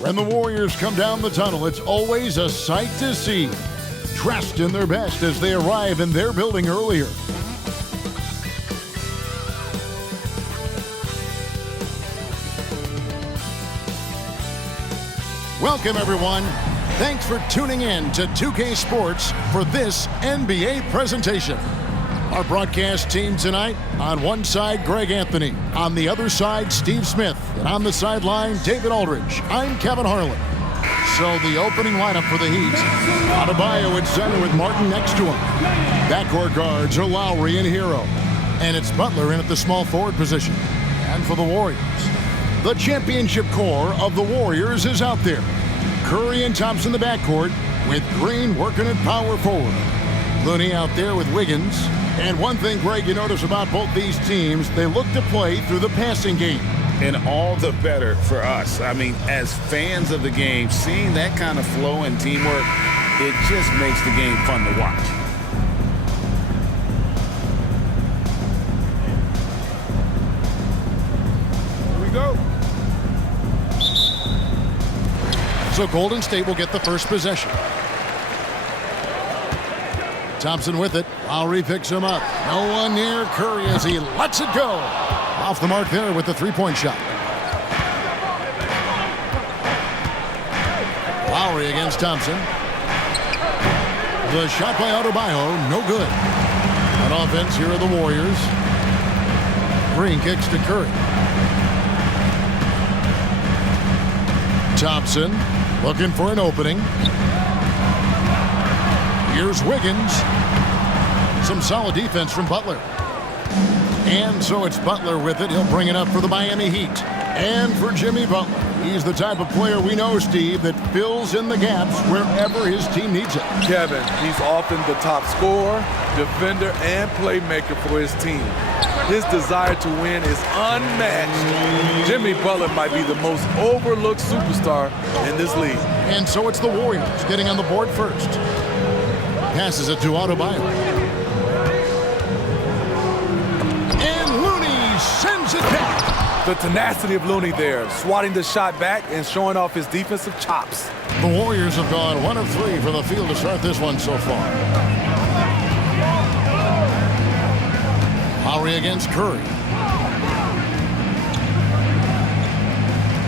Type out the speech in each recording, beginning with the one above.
When the Warriors come down the tunnel, it's always a sight to see. Dressed in their best as they arrive in their building earlier. Welcome, everyone. Thanks for tuning in to 2K Sports for this NBA presentation. Our broadcast team tonight, on one side, Greg Anthony. On the other side, Steve Smith. And on the sideline, David Aldridge. I'm Kevin Harlan. So the opening lineup for the Heat. Adebayo at center with Martin next to him. Backcourt guards are Lowry and Hero. And it's Butler in at the small forward position. And for the Warriors, the championship core of the Warriors is out there. Curry and Thompson in the backcourt, with Green working at power forward. Looney out there with Wiggins. And one thing, Greg, you notice about both these teams, they look to play through the passing game. And all the better for us. I mean, as fans of the game, seeing that kind of flow and teamwork, it just makes the game fun to watch. Here we go. So Golden State will get the first possession. Thompson with it. Lowry picks him up. No one near Curry as he lets it go. Off the mark there with the three-point shot. Lowry against Thompson. The shot by Adebayo, no good. On offense, here are the Warriors. Green kicks to Curry. Thompson looking for an opening. Here's Wiggins. Some solid defense from Butler. And so it's Butler with it. He'll bring it up for the Miami Heat. And for Jimmy Butler. He's the type of player we know, Steve, that fills in the gaps wherever his team needs it. Kevin, he's often the top scorer, defender, and playmaker for his team. His desire to win is unmatched. Jimmy Butler might be the most overlooked superstar in this league. And so it's the Warriors getting on the board first. Passes it to Adebayo. And Looney sends it back. The tenacity of Looney there, swatting the shot back and showing off his defensive chops. The Warriors have gone 1 of 3 from the field to start this one so far. Lowry against Curry.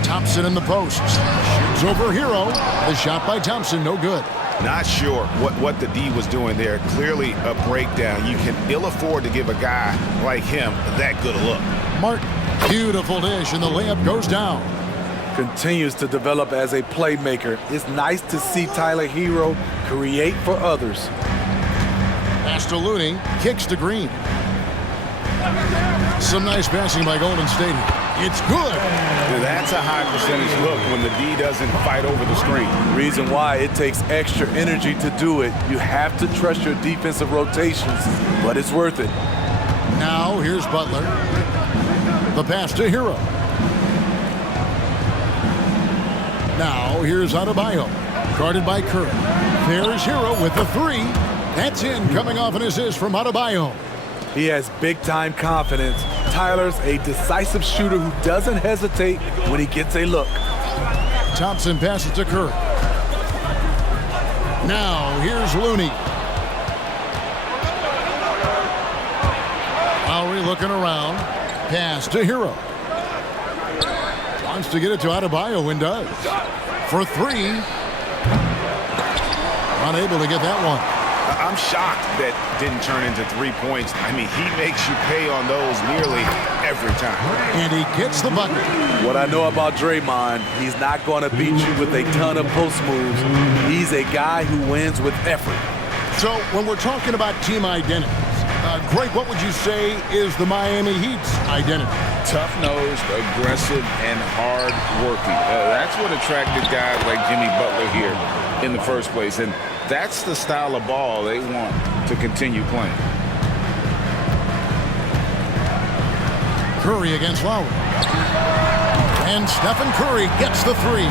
Thompson in the post. Shoots over Hero. The shot by Thompson, no good. Not sure what the D was doing there. Clearly a breakdown. You can ill afford to give a guy like him that good a look. Martin, beautiful dish, and the layup goes down. Continues to develop as a playmaker. It's nice to see Tyler Hero create for others. Pass to Looney, kicks to Green. Some nice passing by Golden State. It's good. That's a high percentage look when the D doesn't fight over the screen. Reason why it takes extra energy to do it. You have to trust your defensive rotations, but it's worth it. Now here's Butler. The pass to Hero. Now here's Adebayo. Guarded by Curry. There's Hero with the three. That's in, coming off an assist from Adebayo. He has big-time confidence. Tyler's a decisive shooter who doesn't hesitate when he gets a look. Thompson passes to Curry. Now here's Looney. Lowry looking around. Pass to Hero. Wants to get it to Adebayo and does. For three. Unable to get that one. I'm shocked that didn't turn into 3 points. I mean, he makes you pay on those nearly every time. And he gets the bucket. What I know about Draymond, he's not going to beat you with a ton of post moves. He's a guy who wins with effort. So when we're talking about team identities, Greg, what would you say is the Miami Heat's identity? Tough-nosed, aggressive, and hard-working. That's what attracted guys like Jimmy Butler here in the first place. And that's the style of ball they want to continue playing. Curry against Lowry. And Stephen Curry gets the three.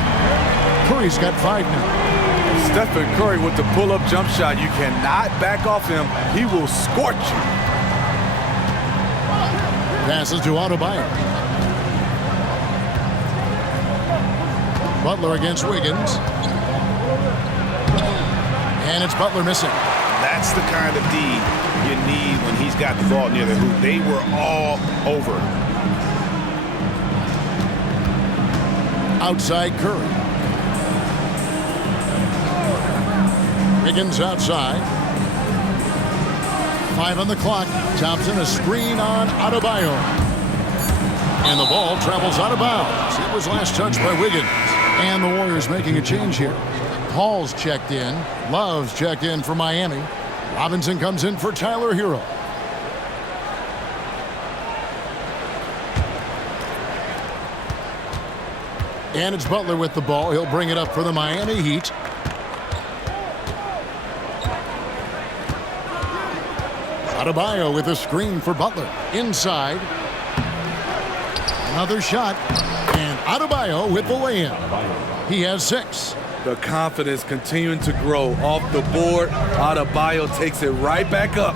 Curry's got 5 now. Stephen Curry with the pull-up jump shot. You cannot back off him. He will scorch you. Passes to Adebayo. Butler against Wiggins. And it's Butler missing. That's the kind of D you need when he's got the ball near the hoop. They were all over. Outside Curry. Wiggins outside. 5 on the clock. Thompson, a screen on Adebayo. And the ball travels out of bounds. It was last touched by Wiggins. And the Warriors making a change here. Paul's checked in. Love's checked in for Miami. Robinson comes in for Tyler Hero. And it's Butler with the ball. He'll bring it up for the Miami Heat. Adebayo with a screen for Butler. Inside. Another shot. And Adebayo with the lay-in. He has 6. The confidence continuing to grow off the board. Adebayo takes it right back up.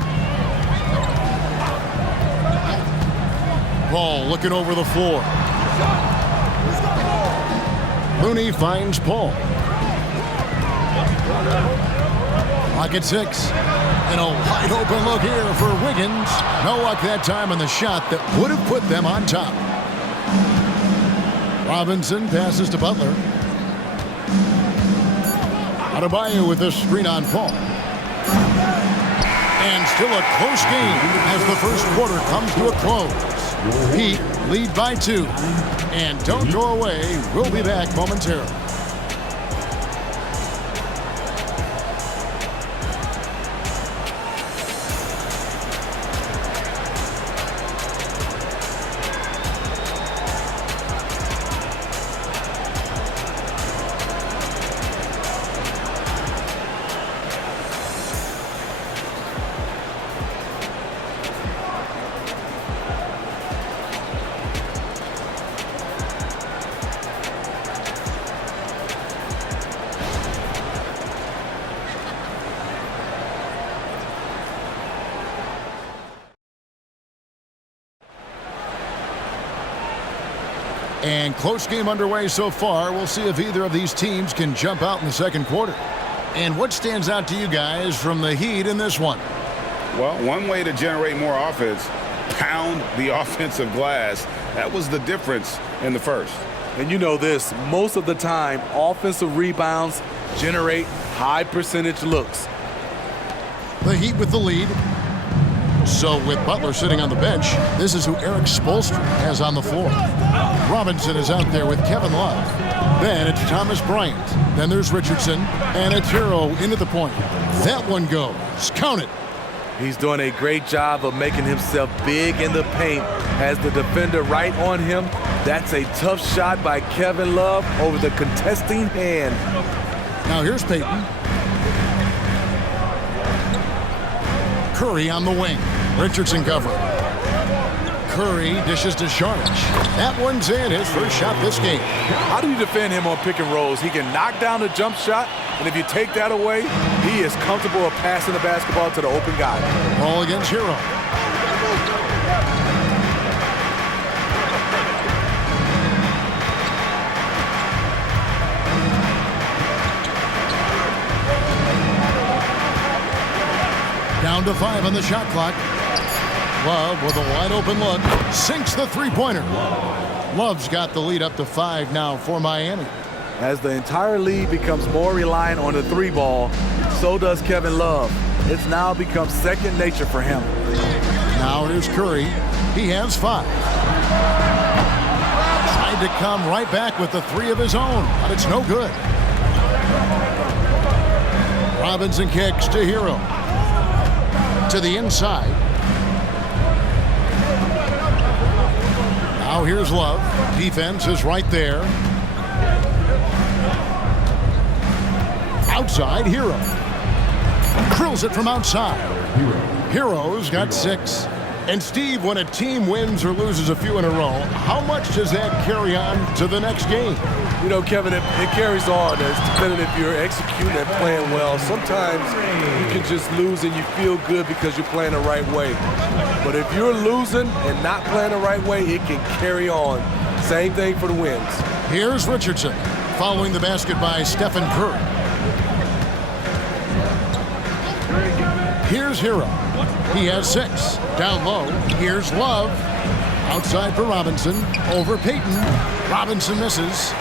Paul looking over the floor. Looney finds Paul. Clock at 6. And a wide open look here for Wiggins. No luck that time on the shot that would have put them on top. Robinson passes to Butler. Adebayo with a screen on Paul. And still a close game as the first quarter comes to a close. Heat lead by 2. And don't go away. We'll be back momentarily. And close game underway so far. We'll see if either of these teams can jump out in the second quarter. And what stands out to you guys from the Heat in this one? Well, one way to generate more offense, pound the offensive glass. That was the difference in the first. And you know this, most of the time, offensive rebounds generate high percentage looks. The Heat with the lead. So with Butler sitting on the bench, this is who Eric Spoelstra has on the floor. Robinson is out there with Kevin Love. Then it's Thomas Bryant. Then there's Richardson. And it's Hero into the point. That one goes. Count it. He's doing a great job of making himself big in the paint. Has the defender right on him. That's a tough shot by Kevin Love over the contesting hand. Now here's Payton. Curry on the wing. Richardson covering. Curry dishes to Saric. That one's in. His first shot this game. How do you defend him on pick and rolls? He can knock down the jump shot, and if you take that away, he is comfortable of passing the basketball to the open guy. Ball against Hero. Down to 5 on the shot clock. Love with a wide open look. Sinks the three-pointer. Love's got the lead up to 5 now for Miami. As the entire league becomes more reliant on the three ball, so does Kevin Love. It's now become second nature for him. Now here's Curry. He has 5. Tried to come right back with the 3 of his own, but it's no good. Robinson kicks to Hero. To the inside. Now here's Love. Defense is right there. Outside, Hero. Drills it from outside. Hero's got 6. And Steve, when a team wins or loses a few in a row, how much does that carry on to the next game? You know, Kevin, it carries on. It's depending if you're executing and playing well. Sometimes you can just lose and you feel good because you're playing the right way. But if you're losing and not playing the right way, it can carry on. Same thing for the wins. Here's Richardson. following the basket by Stephen Curry. Here's Hero. He has 6. Down low. Here's Love. Outside for Robinson. Over Payton. Robinson misses.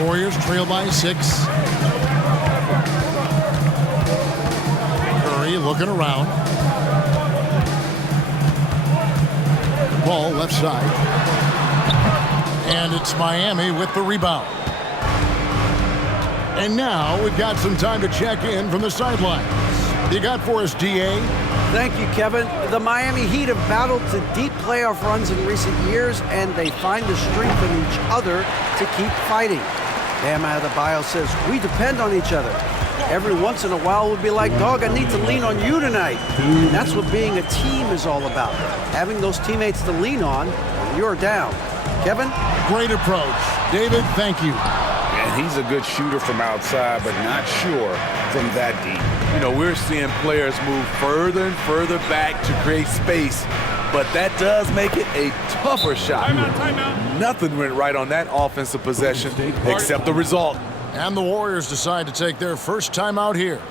Warriors trail by 6. Curry looking around. Ball left side. And it's Miami with the rebound. And now we've got some time to check in from the sidelines. You got for us, D.A.? Thank you, Kevin. The Miami Heat have battled to deep playoff runs in recent years, and they find the strength in each other to keep fighting. Bam Adebayo says, we depend on each other. Every once in a while we'll be like, dog, I need to lean on you tonight. And that's what being a team is all about. Having those teammates to lean on when you're down. Kevin? Great approach. David, thank you. And he's a good shooter from outside, but not sure from that deep. You know, we're seeing players move further and further back to create space, but that does make it a tougher shot. Timeout. Nothing went right on that offensive possession except the result. And the Warriors decide to take their first timeout here.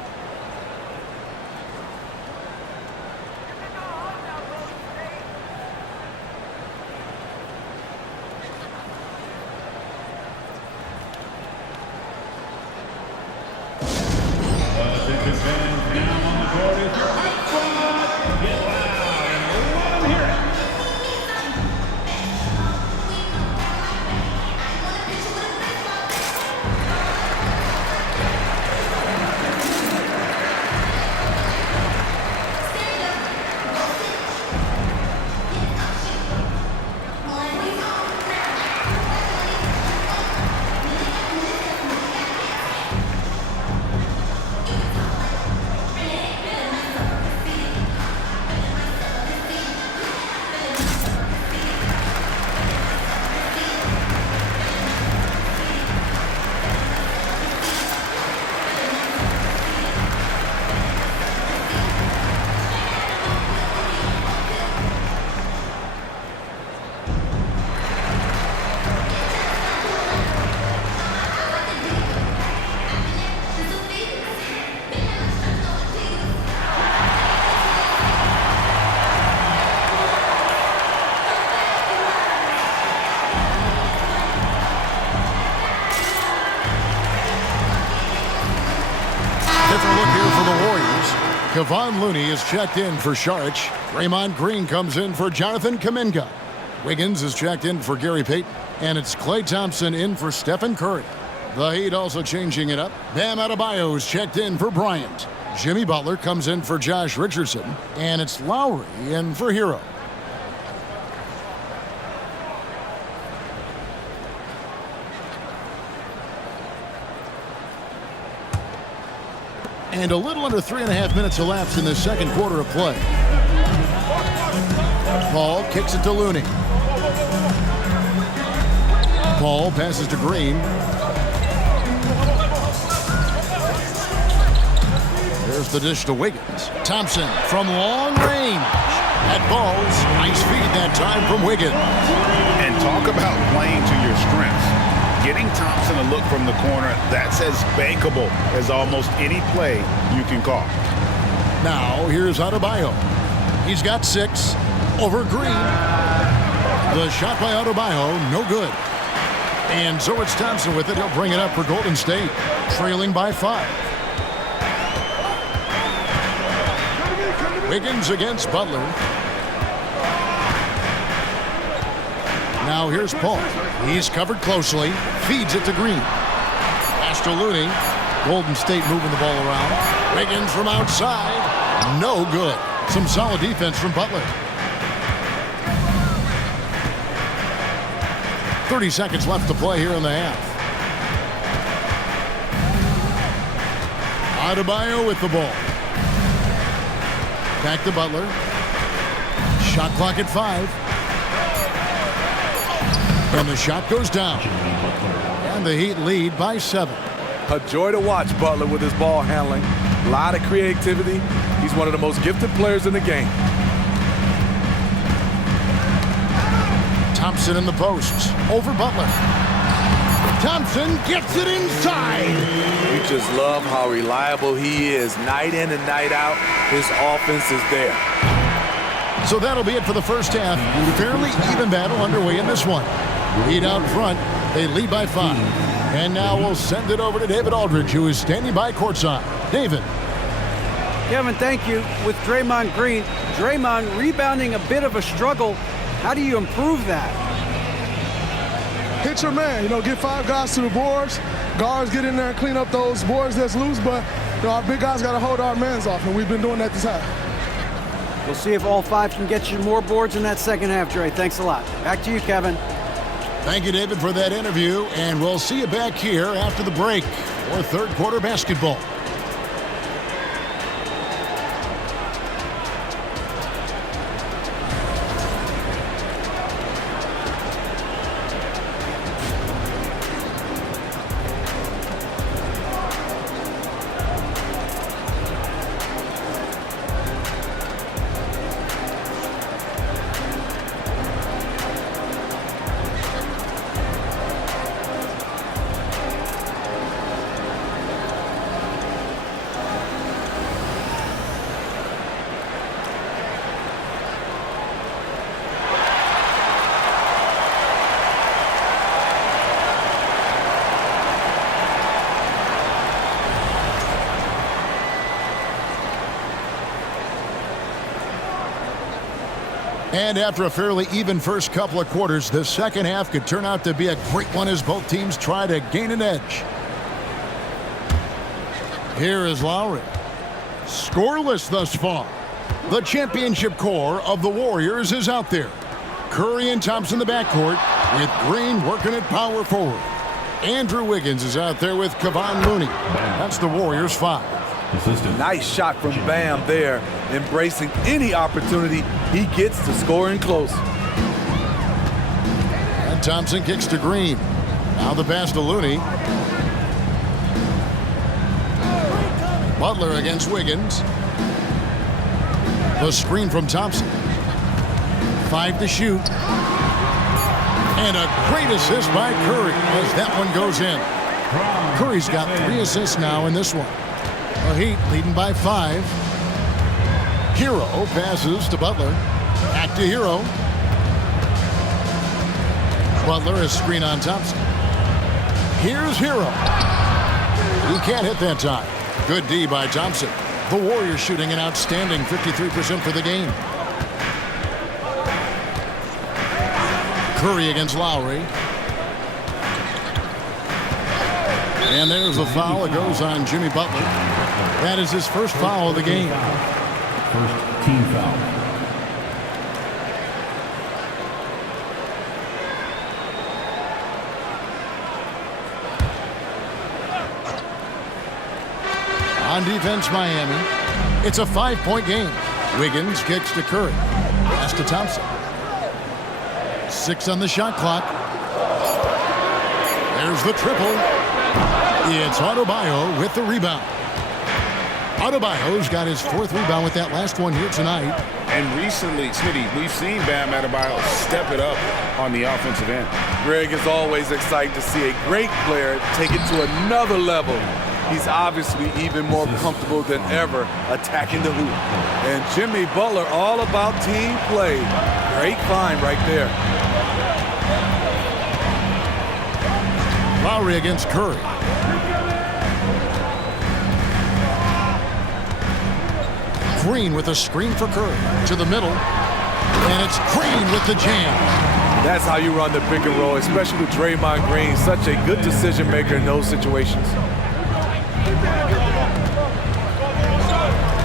Different look here for the Warriors. Kevon Looney is checked in for Saric. Draymond Green comes in for Jonathan Kuminga. Wiggins is checked in for Gary Payton. And it's Klay Thompson in for Stephen Curry. The Heat also changing it up. Bam Adebayo is checked in for Bryant. Jimmy Butler comes in for Josh Richardson. And it's Lowry in for Hero. And a little under 3.5 minutes elapsed in the second quarter of play. Paul kicks it to Looney. Paul passes to Green. There's the dish to Wiggins. Thompson from long range. That ball's nice feed that time from Wiggins. And talk about playing to your strengths. Getting Thompson a look from the corner, that's as bankable as almost any play you can call. Now, here's Adebayo. He's got 6 over Green. The shot by Adebayo, no good. And so it's Thompson with it. He'll bring it up for Golden State, trailing by 5. Wiggins against Butler. Now here's Paul. He's covered closely. Feeds it to Green. Pass to Looney. Golden State moving the ball around. Wiggins from outside. No good. Some solid defense from Butler. 30 seconds left to play here in the half. Adebayo with the ball. Back to Butler. Shot clock at 5. And the shot goes down. And the Heat lead by 7. A joy to watch Butler with his ball handling. A lot of creativity. He's one of the most gifted players in the game. Thompson in the posts. Over Butler. Thompson gets it inside. We just love how reliable he is. Night in and night out, his offense is there. So that'll be it for the first half. Fairly even battle underway in this one. Heat out front. They lead by 5. And now we'll send it over to David Aldridge, who is standing by courtside. David. Kevin, thank you. With Draymond Green, Draymond rebounding a bit of a struggle. How do you improve that? Hit your man, get 5 guys to the boards. Guards get in there and clean up those boards that's loose, but our big guys got to hold our mans off, and we've been doing that this half. We'll see if all 5 can get you more boards in that second half, Dre. Thanks a lot. Back to you, Kevin. Thank you, David, for that interview, and we'll see you back here after the break for third quarter basketball. And after a fairly even first couple of quarters, the second half could turn out to be a great one as both teams try to gain an edge. Here is Lowry. Scoreless thus far. The championship core of the Warriors is out there. Curry and Thompson in the backcourt, with Green working at power forward. Andrew Wiggins is out there with Kevon Looney. That's the Warriors' 5. Nice shot from Bam there, embracing any opportunity he gets to score in close. And Thompson kicks to Green. Now the pass to Looney. Butler against Wiggins. The screen from Thompson. 5 to shoot. And a great assist by Curry as that one goes in. Curry's got 3 assists now in this one. The Heat leading by 5. Hero passes to Butler. Back to Hero. Butler is screen on Thompson. Here's Hero. He can't hit that time. Good D by Thompson. The Warriors shooting an outstanding 53% for the game. Curry against Lowry. And there's the foul. It goes on Jimmy Butler. That is his first foul of the game. First team foul. On defense, Miami. It's a 5-point game. Wiggins kicks to Curry. Pass to Thompson. 6 on the shot clock. There's the triple. It's Adebayo with the rebound. Adebayo's got his 4th rebound with that last one here tonight. And recently, Smitty, we've seen Bam Adebayo step it up on the offensive end. Greg, is always exciting to see a great player take it to another level. He's obviously even more comfortable than ever attacking the hoop. And Jimmy Butler, all about team play. Great find right there. Lowry against Curry. Green with a screen for Curry. To the middle. And it's Green with the jam. That's how you run the pick and roll, especially with Draymond Green. Such a good decision maker in those situations.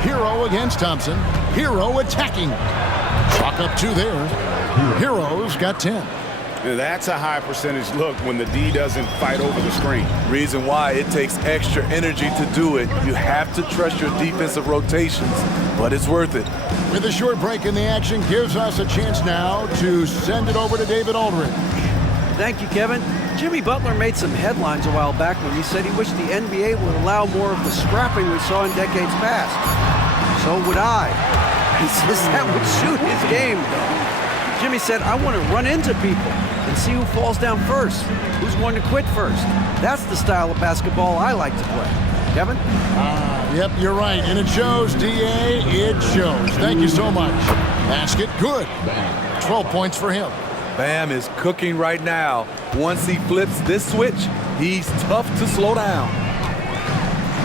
Hero against Thompson. Hero attacking. Chalk up 2 there. Hero's got 10. That's a high percentage look when the D doesn't fight over the screen. Reason why it takes extra energy to do it. You have to trust your defensive rotations, but it's worth it. With a short break in the action, gives us a chance now to send it over to David Aldridge. Thank you, Kevin. Jimmy Butler made some headlines a while back when he said he wished the NBA would allow more of the scrapping we saw in decades past. So would I. He says that would suit his game, though. Jimmy said, I want to run into people. and see who falls down first, who's going to quit first. That's the style of basketball I like to play. Kevin? Yep, you're right. And it shows, D.A. It shows. Thank you so much. Basket, good. 12 points for him. Bam is cooking right now. Once he flips this switch, he's tough to slow down.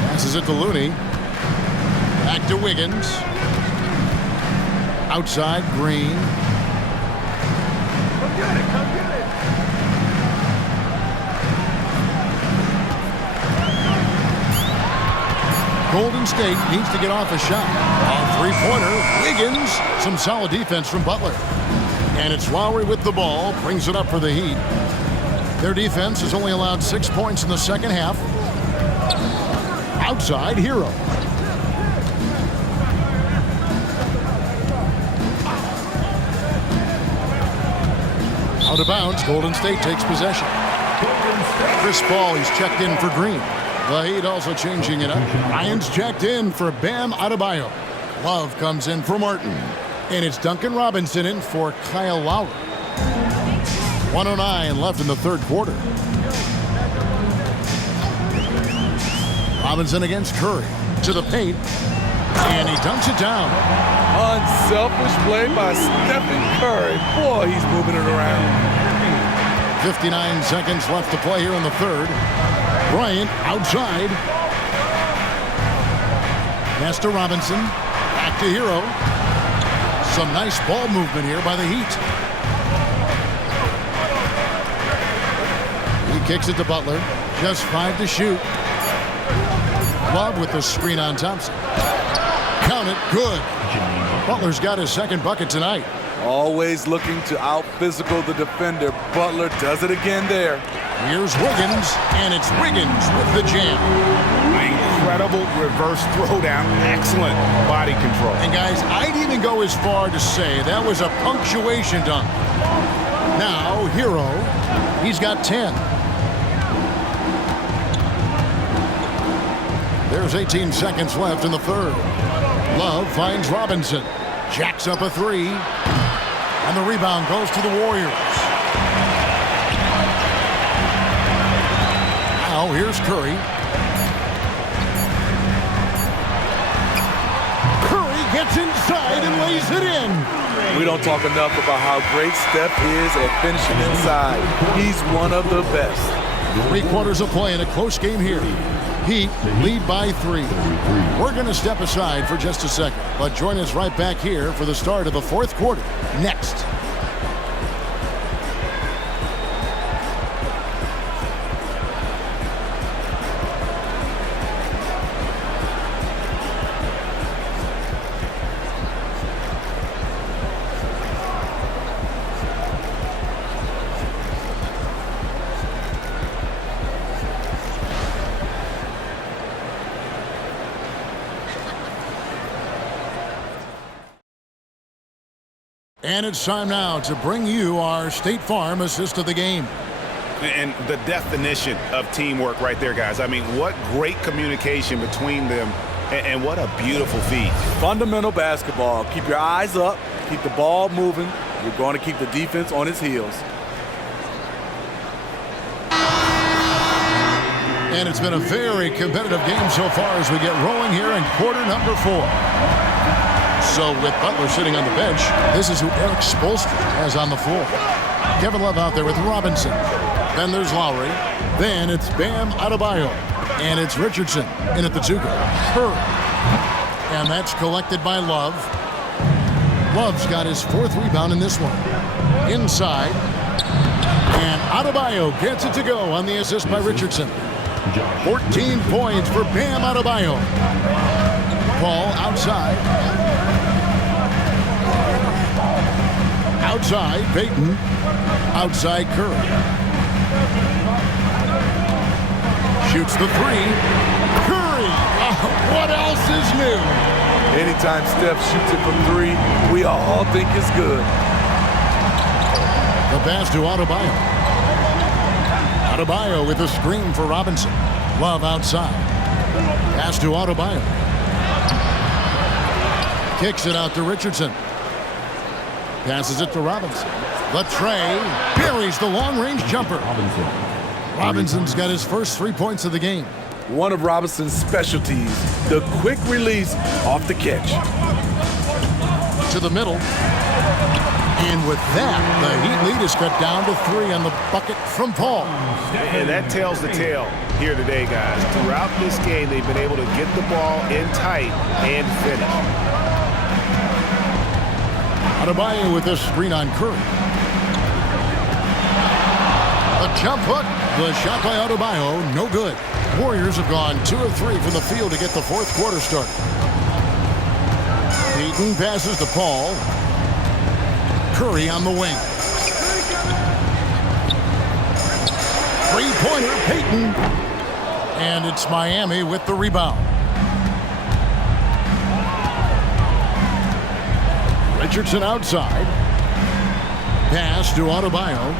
Passes it to Looney. Back to Wiggins. Outside, Green. Come get it, come get it. Golden State needs to get off a shot. A three-pointer. Wiggins. Some solid defense from Butler. And it's Lowry with the ball. Brings it up for the Heat. Their defense has only allowed 6 points in the second half. Outside, Hero. Out of bounds, Golden State takes possession. Chris Paul, he's checked in for Green. The Heat also changing it up. Ryan's checked in for Bam Adebayo. Love comes in for Martin. And it's Duncan Robinson in for Kyle Lowry. 1:09 left in the third quarter. Robinson against Curry. To the paint. And he dunks it down. Unselfish play by Stephen Curry. Boy, he's moving it around. 59 seconds left to play here in the third. Bryant outside. Pass to Robinson. Back to Hero. Some nice ball movement here by the Heat. He kicks it to Butler. Just 5 to shoot. Love with the screen on Thompson. Count it. Good. Butler's got his second bucket tonight. Always looking to out-physical the defender. Butler does it again there. Here's Wiggins, and it's Wiggins with the jam. Incredible reverse throwdown. Excellent body control. And guys, I'd even go as far to say that was a punctuation dunk. Now, Hero, he's got 10. There's 18 seconds left in the third. Love finds Robinson. Jacks up a three. And the rebound goes to the Warriors. Now here's Curry. Curry gets inside and lays it in. We don't talk enough about how great Steph is at finishing inside. He's one of the best. 3 quarters of play in a close game here. Heat lead by 3. We're going to step aside for just a second, but join us right back here for the start of the fourth quarter next. And it's time now to bring you our State Farm assist of the game. And the definition of teamwork right there, guys. I mean, what great communication between them, and what a beautiful feed. Fundamental basketball. Keep your eyes up. Keep the ball moving. You're going to keep the defense on its heels. And it's been a very competitive game so far as we get rolling here in quarter number 4. So with Butler sitting on the bench, this is who Eric Spoelstra has on the floor. Kevin Love out there with Robinson. Then there's Lowry. Then it's Bam Adebayo. And it's Richardson in at the 2 guard. Curry. And that's collected by Love. Love's got his 4th rebound in this one. Inside. And Adebayo gets it to go on the assist by Richardson. 14 points for Bam Adebayo. Ball outside. Outside, Payton. Outside, Curry. Shoots the 3. Curry! What else is new? Anytime Steph shoots it from 3, we all think it's good. The pass to Adebayo. Adebayo with a screen for Robinson. Love outside. Pass to Adebayo. Kicks it out to Richardson. Passes it to Robinson. The tray. Buries Curry's the long-range jumper. Robinson. Robinson's got his first 3 points of the game. One of Robinson's specialties, the quick release off the catch. To the middle. And with that, the Heat lead is cut down to 3 on the bucket from Paul. And that tells the tale here today, guys. Throughout this game, they've been able to get the ball in tight and finish. Adebayo with this screen on Curry. A jump hook. The shot by Adebayo, no good. Warriors have gone 2 of 3 from the field to get the fourth quarter started. Payton passes to Paul. Curry on the wing. Three-pointer, Payton. And it's Miami with the rebound. Richardson outside. Pass to Adebayo.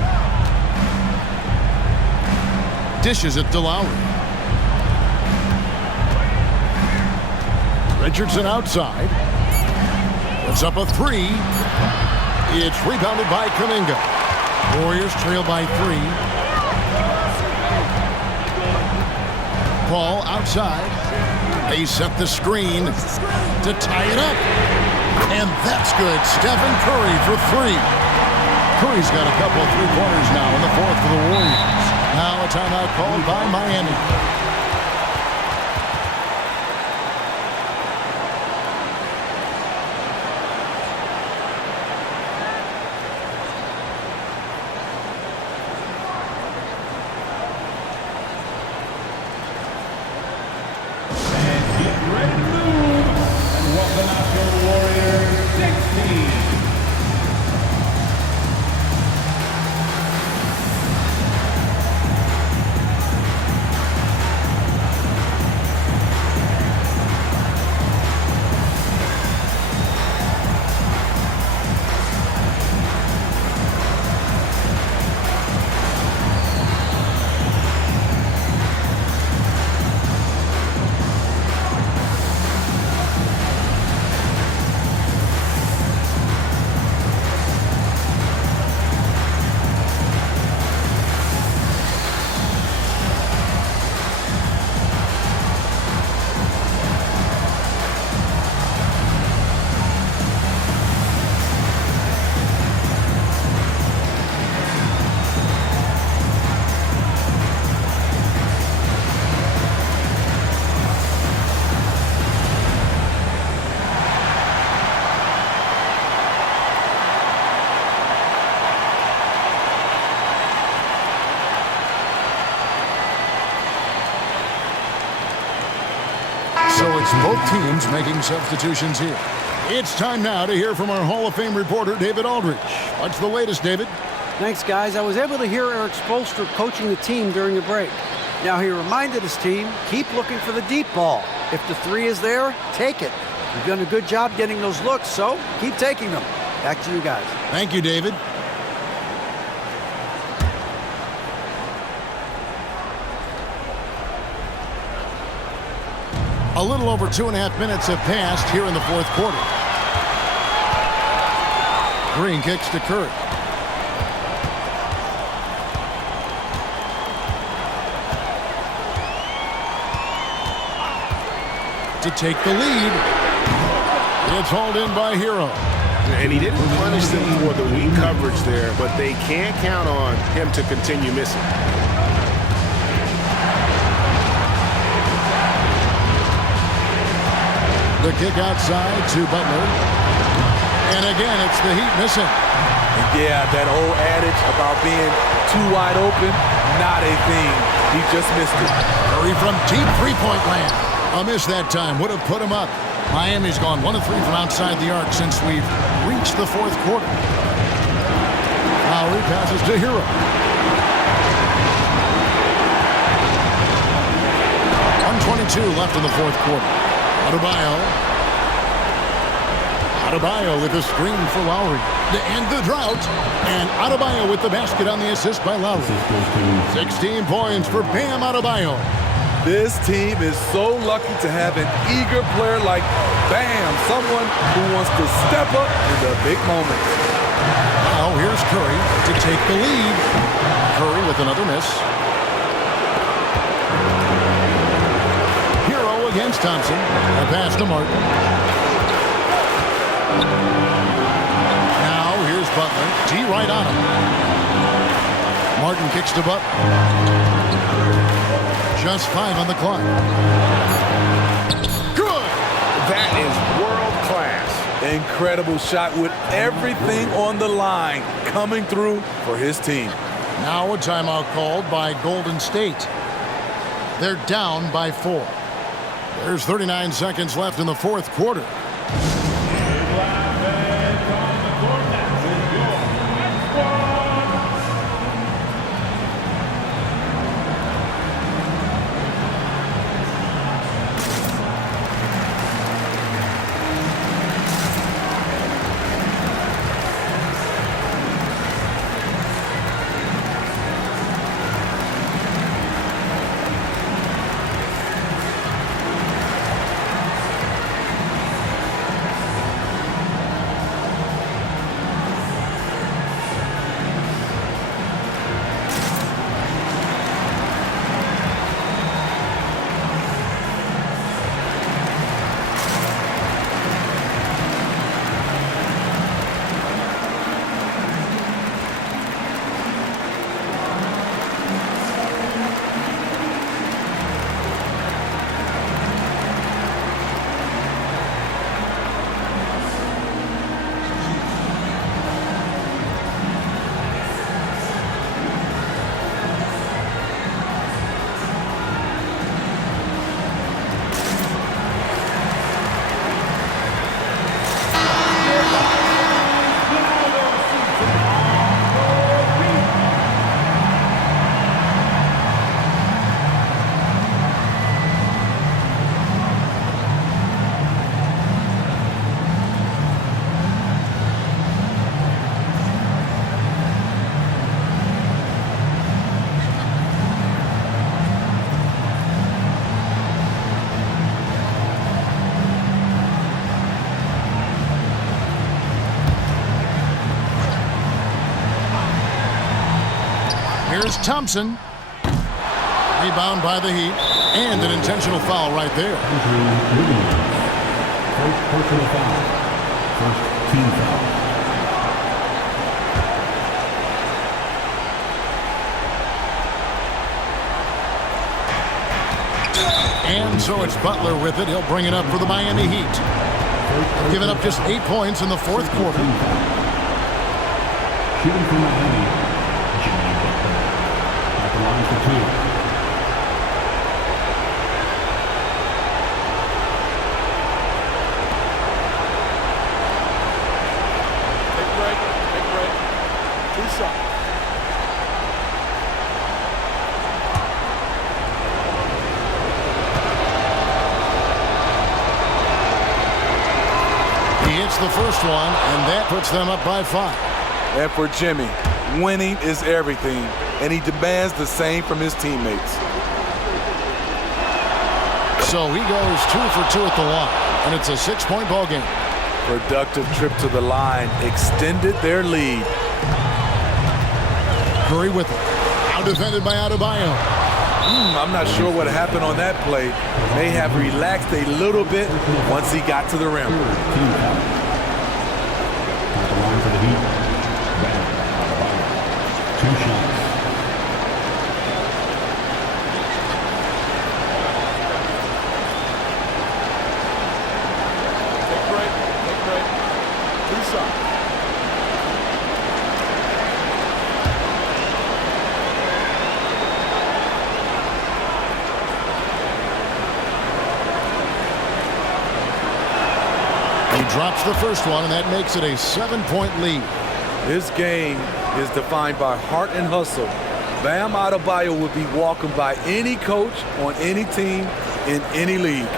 Dishes it to Lowry. Richardson outside. Puts up a 3. It's rebounded by Kuminga. Warriors trail by 3. Paul outside. They set the screen to tie it up. And that's good. Stephen Curry for 3. Curry's got a couple of three-pointers now in the fourth for the Warriors. Now a timeout called by Miami. So it's both teams making substitutions here. It's time now to hear from our Hall of Fame reporter, David Aldridge. What's the latest, David? Thanks, guys. I was able to hear Eric Spoelstra coaching the team during the break. Now, he reminded his team, keep looking for the deep ball. If the 3 is there, take it. You've done a good job getting those looks, so keep taking them. Back to you guys. Thank you, David. A little over 2.5 minutes have passed here in the fourth quarter. Green kicks to Curry. To take the lead. It's hauled in by Hero. And he didn't punish them for the weak coverage there, but they can't count on him to continue missing. The kick outside to Butler. And again, it's the Heat missing. And yeah, that old adage about being too wide open, not a thing. He just missed it. Curry from deep three-point land. A miss that time would have put him up. Miami's gone 1 of 3 from outside the arc since we've reached the fourth quarter. Lowry passes to Hero. 1:22 left in the fourth quarter. Adebayo with a screen for Lowry to end the drought. And Adebayo with the basket on the assist by Lowry. 16 points for Bam Adebayo. This team is so lucky to have an eager player like Bam, someone who wants to step up in the big moments. Now Now here's Curry to take the lead. Curry with another miss. Hero against Thompson. A pass to Martin. Now here's Butler. D right on him. Martin kicks to Butler. Just 5 on the clock. Good! That is world class. Incredible shot with everything on the line coming through for his team. Now a timeout called by Golden State. They're down by 4. There's 39 seconds left in the fourth quarter. Here's Thompson. Rebound by the Heat. And an intentional foul right there. First personal foul. First team foul. And so it's Butler with it. He'll bring it up for the Miami Heat. Giving up just 8 points in the fourth quarter. Shooting for Miami, Jimmy Butler. At the line for 2. The first one, and that puts them up by 5. And for Jimmy, winning is everything, and he demands the same from his teammates. So he goes 2 for 2 at the line, and it's a 6-point ball game. Productive trip to the line extended their lead. Curry with it. Now defended by Adebayo. I'm not sure what happened on that play. May have relaxed a little bit once he got to the rim. The line for the Heat. Bam. 2 shots. Take break. 2 shots. He drops the first one, and that makes it a 7-point lead. This game is defined by heart and hustle. Bam Adebayo would be welcomed by any coach on any team in any league.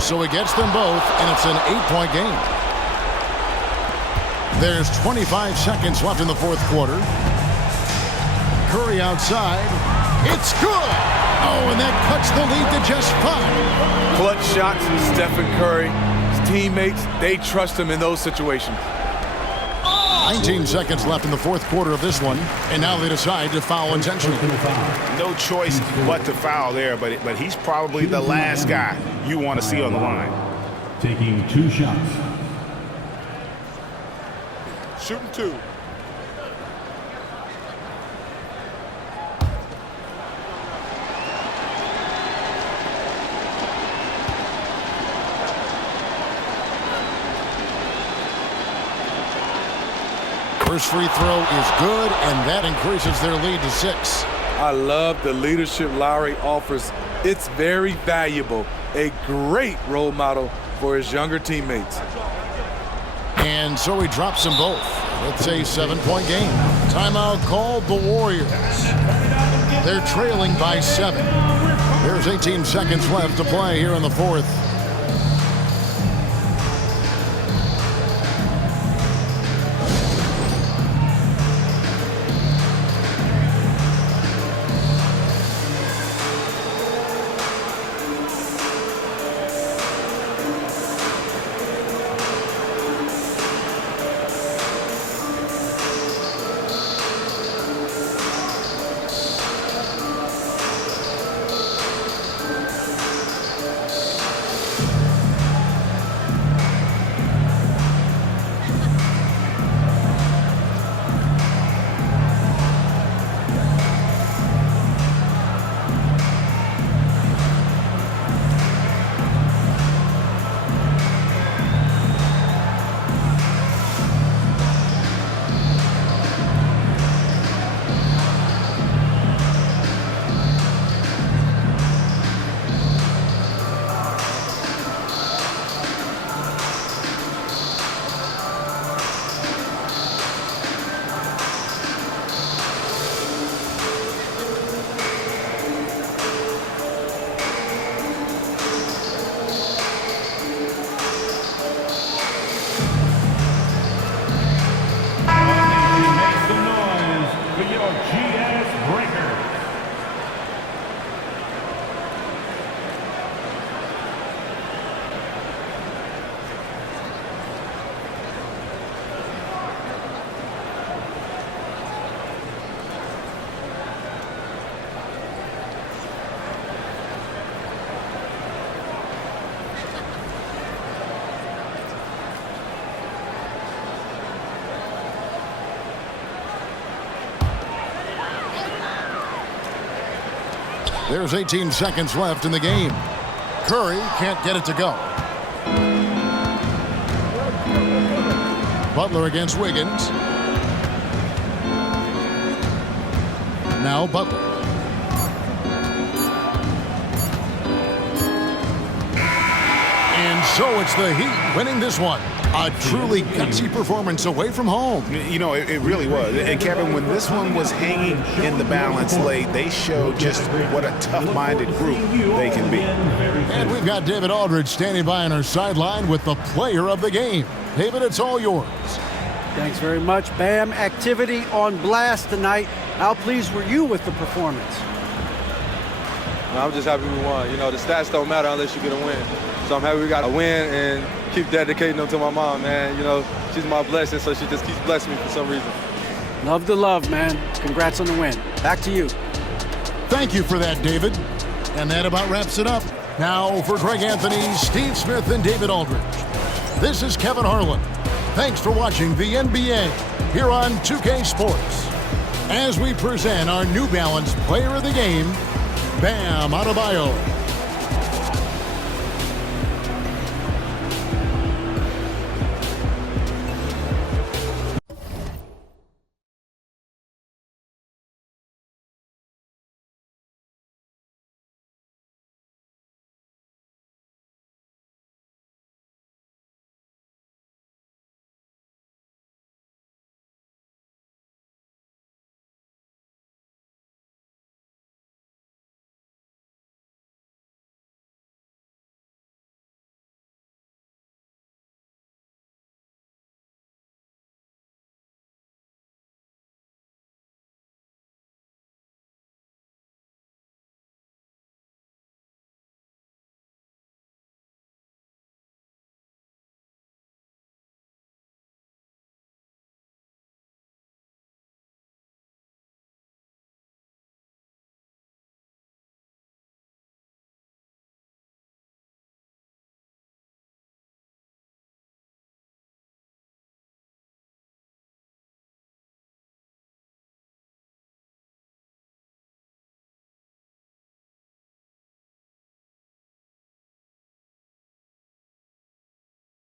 So he gets them both, and it's an 8-point game. There's 25 seconds left in the fourth quarter. Curry outside. It's good! Oh, and that cuts the lead to just 5. Clutch shots, Stephen Curry. His teammates, they trust him in those situations. 19 seconds left in the fourth quarter of this one, and now they decide to foul intentionally. No choice but to foul there, but he's probably the last guy you want to see on the line. Taking 2 shots. Shooting 2. First free throw is good, and that increases their lead to 6. I love the leadership Lowry offers. It's very valuable. A great role model for his younger teammates. And so he drops them both. It's a 7-point game. Timeout called the Warriors. They're trailing by 7. There's 18 seconds left to play here in the fourth. There's 18 seconds left in the game. Curry can't get it to go. Butler against Wiggins. Now Butler. And so it's the Heat winning this one. A truly gutsy performance away from home. You know, it really was. And Kevin, when this one was hanging in the balance late, they showed just what a tough-minded group they can be. And we've got David Aldridge standing by on our sideline with the player of the game. David, it's all yours. Thanks very much, Bam. Activity on blast tonight. How pleased were you with the performance? I'm just happy we won. You know, the stats don't matter unless you get a win. So I'm happy we got a win and keep dedicating them to my mom, man. You know, she's my blessing, so she just keeps blessing me for some reason. Love the love, man. Congrats on the win. Back to you. Thank you for that, David. And that about wraps it up. Now for Greg Anthony, Steve Smith, and David Aldridge. This is Kevin Harlan. Thanks for watching the NBA here on 2K Sports. As we present our New Balance Player of the Game, Bam Adebayo.